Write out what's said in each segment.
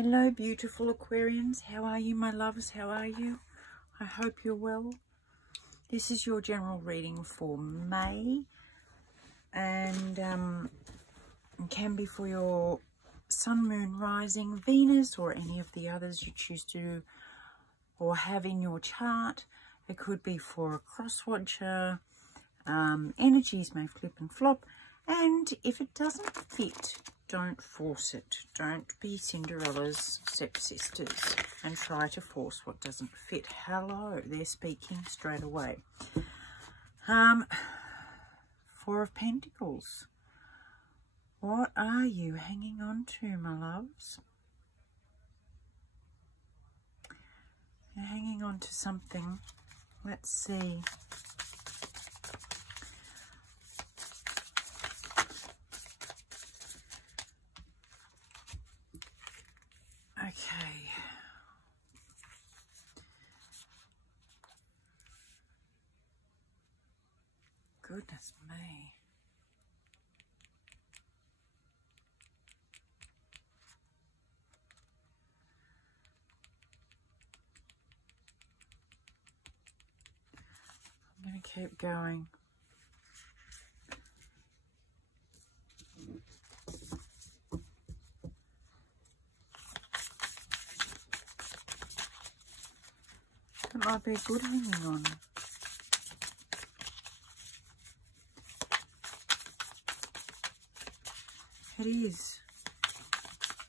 Hello beautiful Aquarians, how are you my loves, how are you? I hope you're well. This is your general reading for May, and it can be for your Sun, Moon, Rising, Venus, or any of the others you choose to or have in your chart. It could be for a cross-watcher. Energies may flip and flop, and if it doesn't fit, don't force it. Don't be Cinderella's stepsisters and try to force what doesn't fit. Hello, they're speaking straight away. Four of Pentacles. What are you hanging on to, my loves? You're hanging on to something. Let's see. Okay. Goodness me. I'm going to keep going. It might be good hanging on. It is.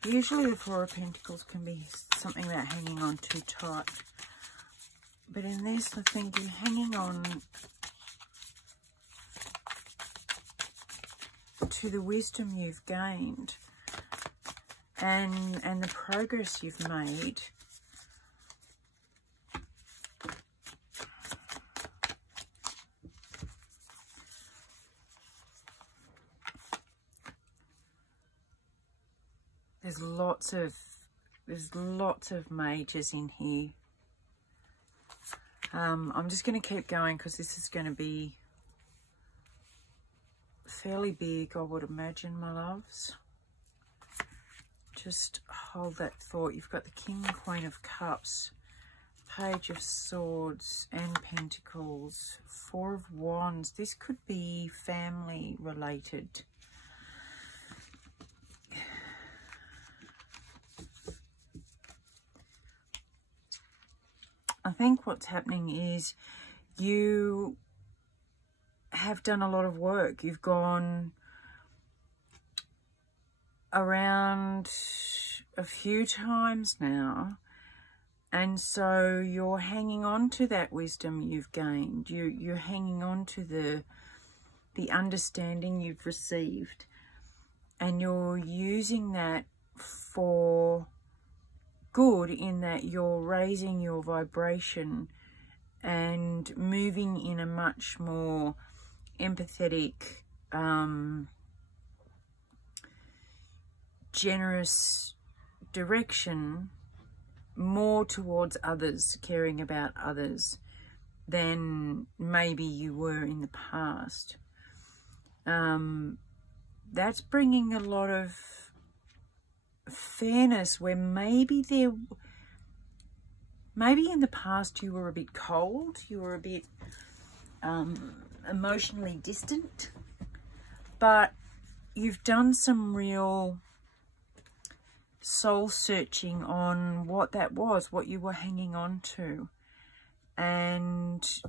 Usually the Four of Pentacles can be something about hanging on too tight. But in this, I think you're hanging on to the wisdom you've gained and the progress you've made. There's lots of majors in here. I'm just going to keep going because this is going to be fairly big, I would imagine, my loves. Just hold that thought. You've got the King, Queen of Cups, Page of Swords and Pentacles, Four of Wands. This could be family related. I think what's happening is you have done a lot of work. You've gone around a few times now, and so you're hanging on to that wisdom you've gained. You're hanging on to the understanding you've received, and you're using that for good, in that you're raising your vibration and moving in a much more empathetic, generous direction, more towards others, caring about others than maybe you were in the past. That's bringing a lot of fairness, where maybe in the past you were a bit cold, you were a bit emotionally distant, but you've done some real soul searching on what that was, what you were hanging on to, and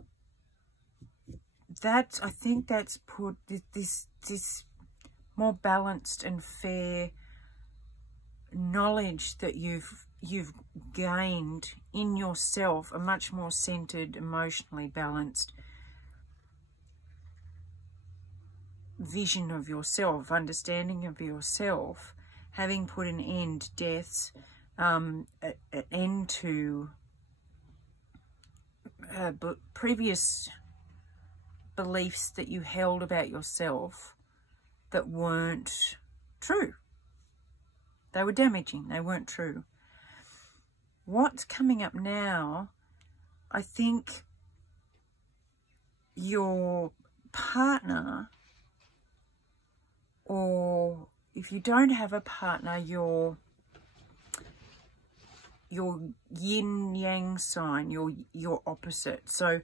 I think that's put this more balanced and fair knowledge that you've gained in yourself, a much more centered, emotionally balanced vision of yourself, understanding of yourself, having put an end, deaths, an end to previous beliefs that you held about yourself that weren't true. They were damaging. They weren't true. What's coming up now, I think your partner, or if you don't have a partner, your yin yang sign, your opposite. So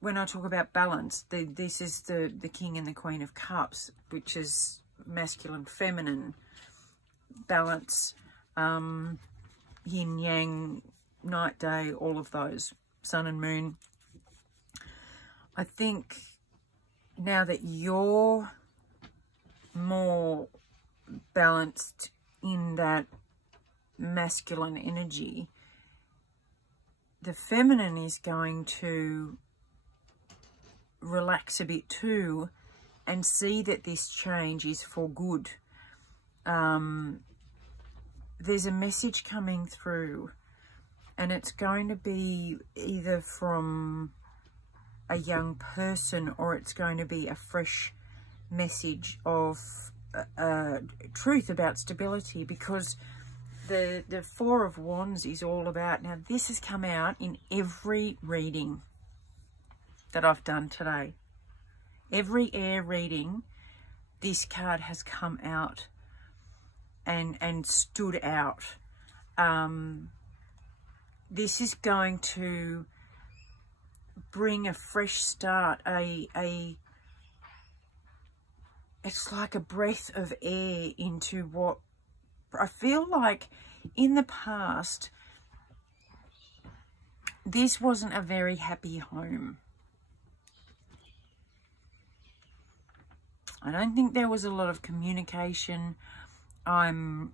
when I talk about balance, this is the King and the Queen of Cups, which is masculine, feminine, balance, yin yang, night, day, all of those, sun and moon. I think now that you're more balanced in that masculine energy, the feminine is going to relax a bit too and see that this change is for good. There's a message coming through, and it's going to be either from a young person, or it's going to be a fresh message of truth about stability, because the Four of Wands is all about, now this has come out in every reading that I've done today. Every air reading, this card has come out and stood out. This is going to bring a fresh start, it's like a breath of air into what I feel like in the past, this wasn't a very happy home. I don't think there was a lot of communication. I'm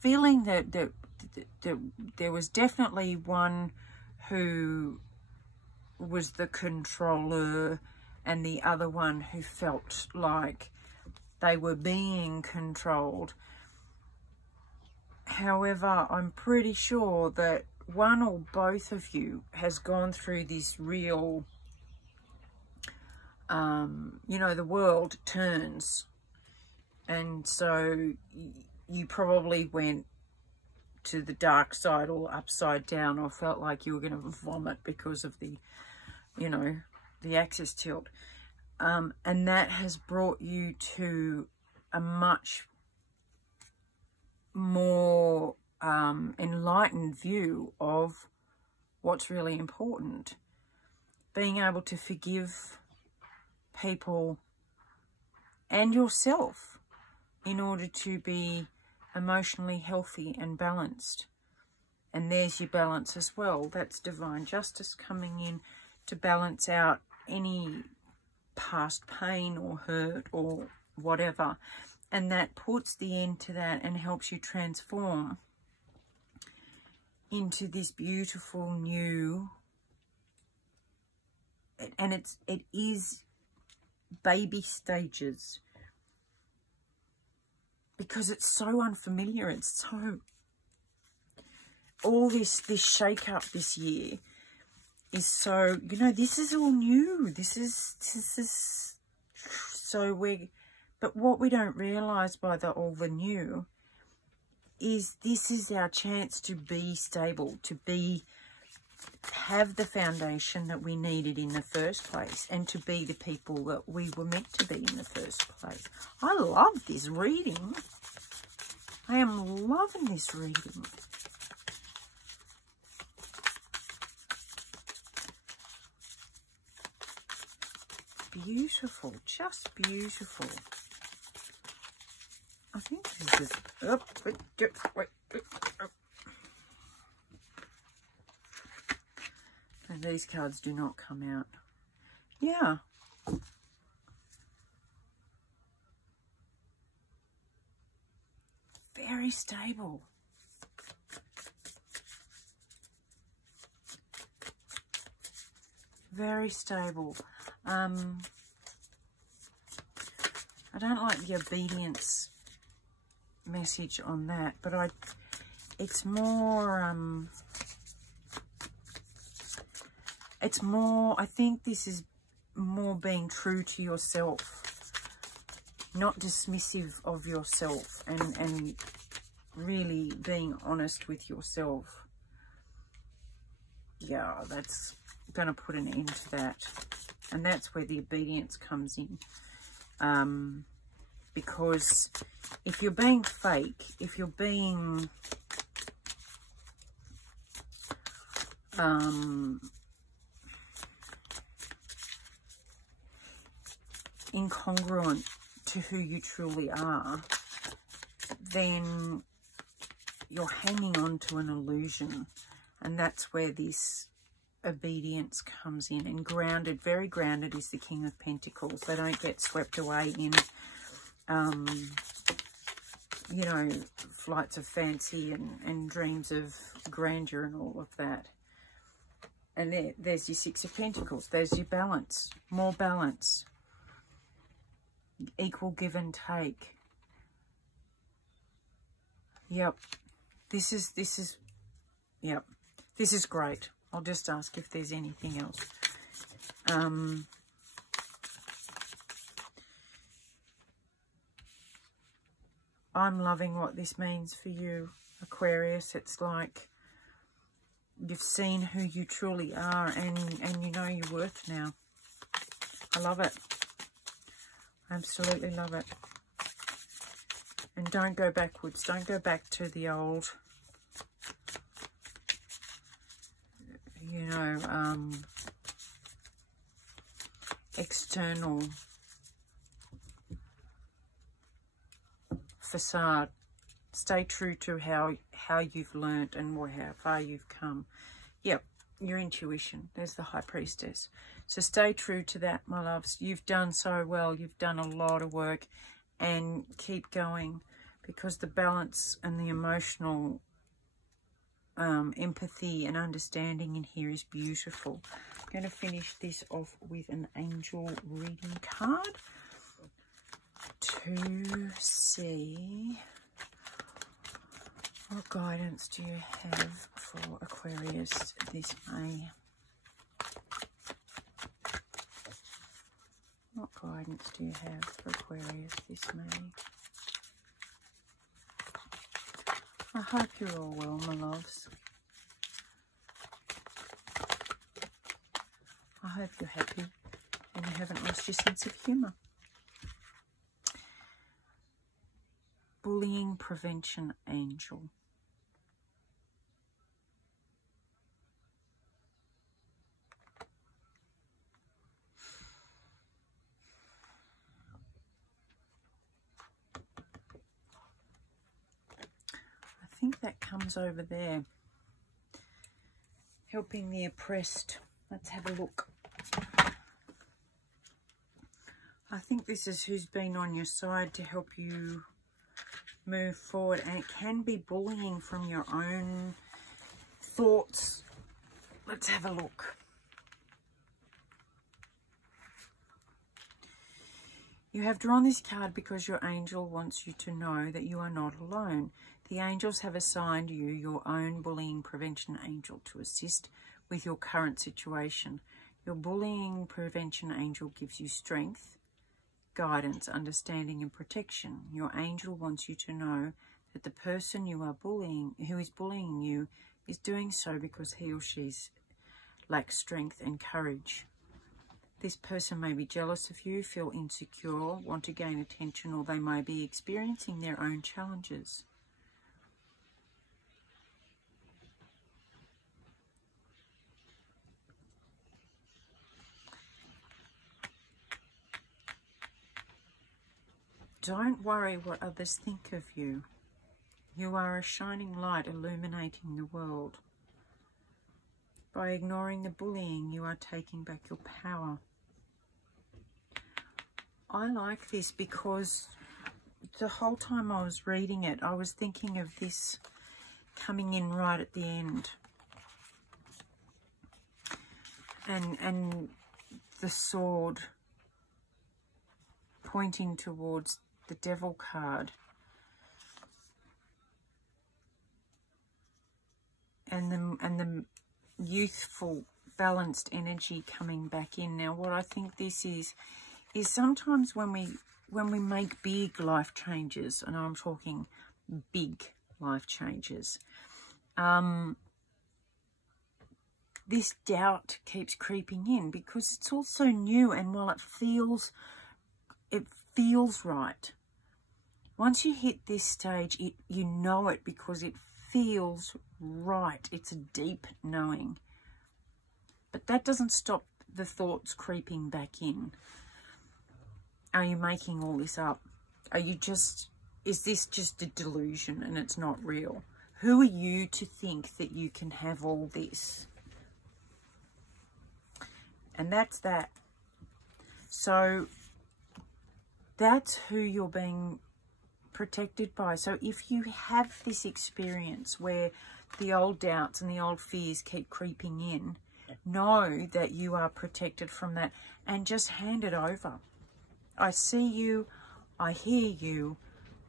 feeling that there was definitely one who was the controller, and the other one who felt like they were being controlled. However, I'm pretty sure that one or both of you has gone through this real, you know, the world turns. And so you probably went to the dark side or upside down, or felt like you were going to vomit because of the, you know, the axis tilt. And that has brought you to a much more enlightened view of what's really important. Being able to forgive people and yourself in order to be emotionally healthy and balanced. And there's your balance as well. That's divine justice coming in to balance out any past pain or hurt or whatever. And that puts the end to that and helps you transform into this beautiful new, and it is baby stages, because it's so unfamiliar. It's so, all this shake up this year is so, you know, this is all new. This is so but what we don't realize by all the new is this is our chance to be stable, to have the foundation that we needed in the first place, and to be the people that we were meant to be in the first place. I love this reading. I am loving this reading. Beautiful, just beautiful. I think this is, and these cards do not come out. Yeah. Very stable. Very stable. I don't like the obedience message on that, but it's more, I think this is more being true to yourself, not dismissive of yourself, and really being honest with yourself. Yeah, that's going to put an end to that. And that's where the obedience comes in. Because if you're being fake, if you're being incongruent to who you truly are, then you're hanging on to an illusion. And that's where this obedience comes in. And grounded, very grounded, is the King of Pentacles. They don't get swept away in, you know, flights of fancy and dreams of grandeur and all of that. And there's your Six of Pentacles. There's your balance. More balance. Equal give and take. Yep. This is yep. This is great. I'll just ask if there's anything else. I'm loving what this means for you, Aquarius. It's like you've seen who you truly are, and you know your worth now. I love it. Absolutely love it. And don't go backwards. Don't go back to the old, you know, external facade. Stay true to how you've learnt and how far you've come. Yep, your intuition. There's the High Priestess. So stay true to that, my loves. You've done so well. You've done a lot of work, and keep going, because the balance and the emotional empathy and understanding in here is beautiful. I'm going to finish this off with an angel reading card to see what guidance do you have for Aquarius this May. What guidance do you have for Aquarius this May? I hope you're all well, my loves. I hope you're happy and you haven't lost your sense of humour. Bullying Prevention Angel. I think that comes over there, helping the oppressed. Let's have a look. I think this is who's been on your side to help you move forward, and it can be bullying from your own thoughts. Let's have a look. You have drawn this card because your angel wants you to know that you are not alone. The angels have assigned you your own bullying prevention angel to assist with your current situation. Your bullying prevention angel gives you strength, guidance, understanding and protection. Your angel wants you to know that the person you are bullying, who is bullying you, is doing so because he or she lacks strength and courage. This person may be jealous of you, feel insecure, want to gain attention, or they may be experiencing their own challenges. Don't worry what others think of you. You are a shining light illuminating the world. By ignoring the bullying, you are taking back your power. I like this because the whole time I was reading it, I was thinking of this coming in right at the end. And the sword pointing towards the Devil card. And the youthful, balanced energy coming back in. Now, what I think this is sometimes when we make big life changes, and I'm talking big life changes, this doubt keeps creeping in because it's all so new, and while it feels right, Once you hit this stage, you know it because it feels right. It's a deep knowing. But that doesn't stop the thoughts creeping back in. Are you making all this up? Are you just, is this just a delusion and it's not real? Who are you to think that you can have all this? And that's that. So that's who you're being protected by. So if you have this experience where the old doubts and the old fears keep creeping in, know that you are protected from that and just hand it over. I see you, I hear you,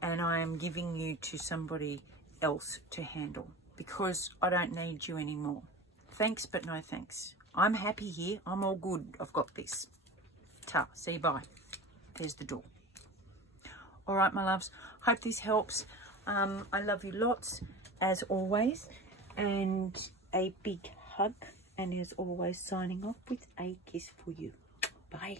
and I am giving you to somebody else to handle because I don't need you anymore. Thanks, but no thanks. I'm happy here. I'm all good. I've got this. Ta, see you, bye. There's the door. All right, my loves. Hope this helps. I love you lots, as always. And a big hug. And as always, signing off with a kiss for you. Bye.